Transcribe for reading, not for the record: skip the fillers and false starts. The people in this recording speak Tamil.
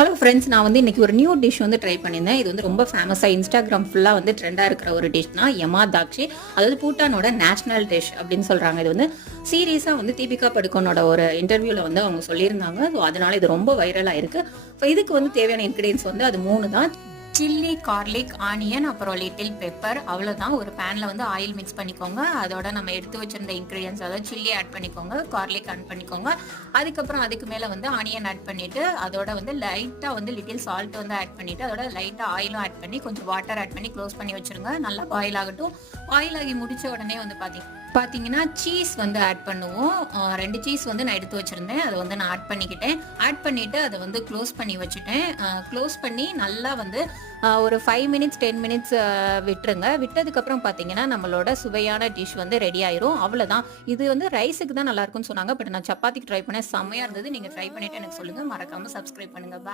ஹலோ ஃப்ரெண்ட்ஸ், நான் வந்து இன்னைக்கு ஒரு நியூ டிஷ் வந்து ட்ரை பண்ணியிருந்தேன். இது வந்து ரொம்ப ஃபேமஸாக இன்ஸ்டாகிராம் ஃபுல்லாக வந்து ட்ரெண்டாக இருக்கிற ஒரு டிஷ்னா யமாதாக்ஷி. அதாவது பூட்டானோட நேஷனல் டிஷ் அப்படின்னு சொல்கிறாங்க. இது வந்து சீரியஸாக வந்து தீபிகா படுகோனோட ஒரு இன்டர்வியூவில் வந்து அவங்க சொல்லியிருந்தாங்க. ஸோ அதனால இது ரொம்ப வைரலாக இருக்குது. ஸோ இதுக்கு வந்து தேவையான இன்க்ரீடியன்ஸ் வந்து அது 3 தான். சில்லி, கார்லிக், ஆனியன், அப்புறம் லிட்டில் பெப்பர். அவ்வளோதான். ஒரு பேனில் வந்து ஆயில் மிக்ஸ் பண்ணிக்கோங்க. அதோட நம்ம எடுத்து வச்சிருந்த இன்க்ரீடியன்ஸ், அதாவது சில்லி ஆட் பண்ணிக்கோங்க, கார்லிக் ஆட் பண்ணிக்கோங்க. அதுக்கப்புறம் அதுக்கு மேலே வந்து ஆனியன் ஆட் பண்ணிவிட்டு அதோட வந்து லைட்டாக வந்து லிட்டில் சால்ட் வந்து ஆட் பண்ணிவிட்டு அதோட லைட்டாக ஆயிலும் ஆட் பண்ணி கொஞ்சம் வாட்டர் ஆட் பண்ணி க்ளோஸ் பண்ணி வச்சுருங்க. நல்லா பாயில் ஆகட்டும். பாயில் ஆகி முடித்த உடனே வந்து பார்த்தீங்கன்னா சீஸ் வந்து ஆட் பண்ணுவோம். 2 சீஸ் வந்து நான் எடுத்து வச்சுருந்தேன். அதை வந்து நான் ஆட் பண்ணிக்கிட்டேன். ஆட் பண்ணிவிட்டு அதை வந்து க்ளோஸ் பண்ணி வச்சுட்டேன். க்ளோஸ் பண்ணி நல்லா வந்து ஒரு 5 மினிட்ஸ் 10 மினிட்ஸ் விட்டுருங்க. விட்டதுக்கப்புறம் பார்த்தீங்கன்னா நம்மளோட சுவையான டிஷ் வந்து ரெடி ஆயிரும். அவ்வளோதான். இது வந்து ரைஸுக்கு தான் நல்லாயிருக்கும்னு சொன்னாங்க. பட் நான் சப்பாத்திக்கு ட்ரை பண்ணேன். செம்மையாக இருந்தது. நீங்கள் ட்ரை பண்ணிவிட்டு எனக்கு சொல்லுங்கள். மறக்காமல் சப்ஸ்கிரைப் பண்ணுங்கள்.